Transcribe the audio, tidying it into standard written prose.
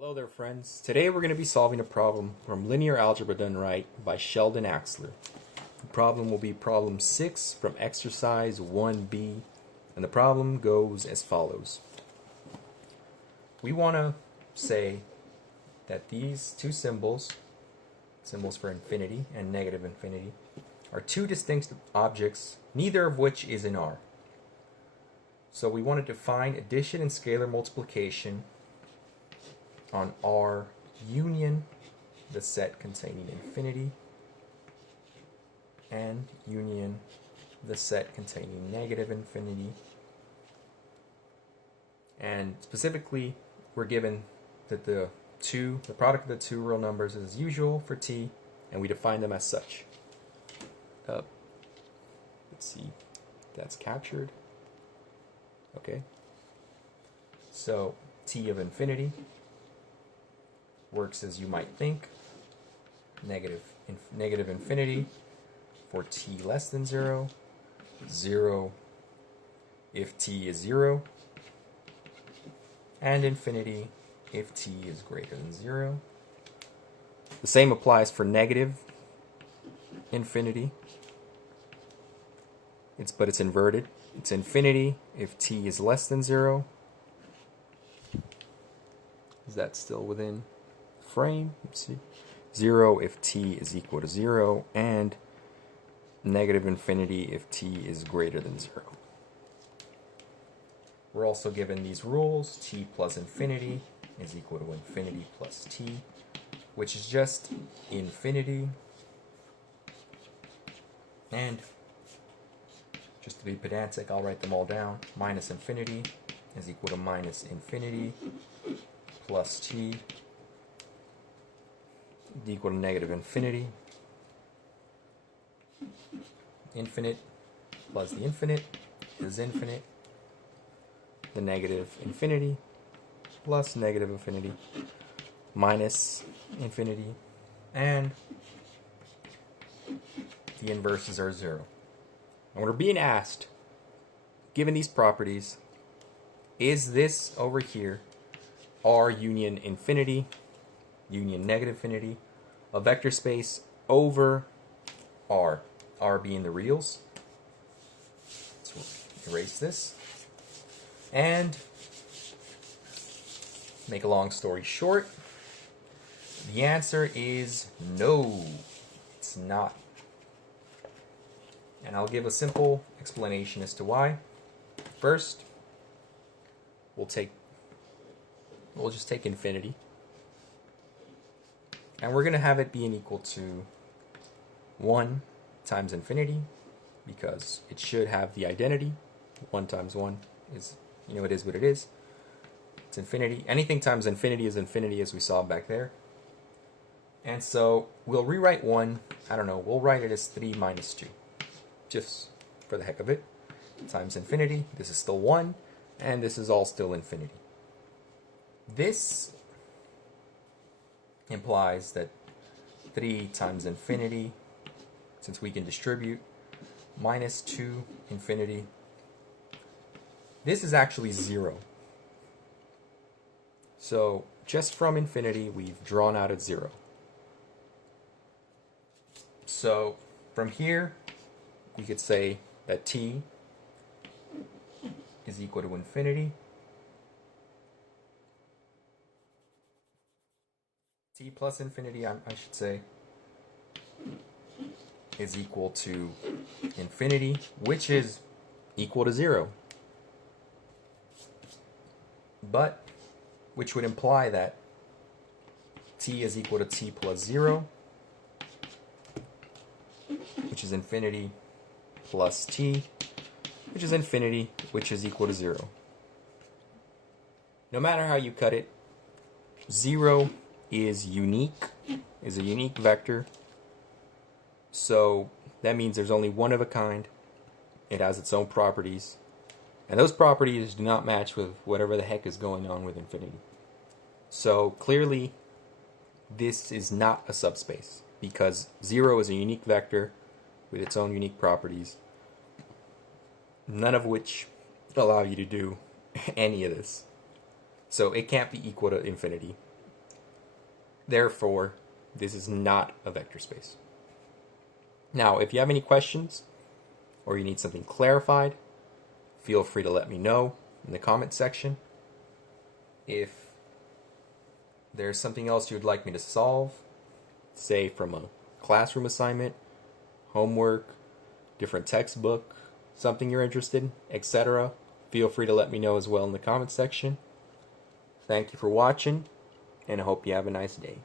Hello there, friends. Today we're going to be solving a problem from Linear Algebra Done Right by Sheldon Axler. The problem will be problem 6 from exercise 1B, and the problem goes as follows. We want to say that these two symbols for infinity and negative infinity, are two distinct objects, neither of which is in R. So we want to define addition and scalar multiplication on R union the set containing infinity and union the set containing negative infinity. And specifically, we're given that the product of the two real numbers is as usual for t, and we define them as such. Let's see, that's captured. Okay, so t of infinity works as you might think. Negative infinity for t less than 0, 0 if t is 0, and infinity if t is greater than 0. The same applies for negative infinity. But it's inverted. It's infinity if t is less than 0. Is that still within frame? Let's see. 0 if t is equal to 0, and negative infinity if t is greater than 0. We're also given these rules. T plus infinity is equal to infinity plus t, which is just infinity. And just to be pedantic, I'll write them all down. Minus infinity is equal to minus infinity plus t equal to negative infinity. Infinite plus the infinite is infinite. The negative infinity plus negative infinity minus infinity, and the inverses are 0. And we're being asked, given these properties, is this over here, R union infinity, union negative infinity, a vector space over R, R being the reals? So we'll erase this. And make a long story short, the answer is no, it's not. And I'll give a simple explanation as to why. First, we'll just take infinity, and we're going to have it being equal to 1 times infinity, because it should have the identity. 1 times 1 is, it is what it is. It's infinity. Anything times infinity is infinity, as we saw back there. And so we'll rewrite 1, we'll write it as 3 minus 2. Just for the heck of it, times infinity. This is still 1, and this is all still infinity. This implies that 3 times infinity, since we can distribute, minus 2 infinity, this is actually 0. So just from infinity, we've drawn out at 0. So from here, we could say that t is equal to infinity. T plus infinity, I should say, is equal to infinity, which is equal to 0. But, which would imply that t is equal to t plus 0, which is infinity, plus t, which is infinity, which is equal to 0. No matter how you cut it, 0 is unique, is a unique vector. So that means there's only one of a kind. It has its own properties. And those properties do not match with whatever the heck is going on with infinity. So clearly, this is not a subspace, because 0 is a unique vector with its own unique properties, none of which allow you to do any of this. So it can't be equal to infinity. Therefore, this is not a vector space. Now, if you have any questions or you need something clarified, feel free to let me know in the comment section. If there's something else you would like me to solve, say from a classroom assignment, homework, different textbook, something you're interested in, etc., feel free to let me know as well in the comment section. Thank you for watching, and I hope you have a nice day.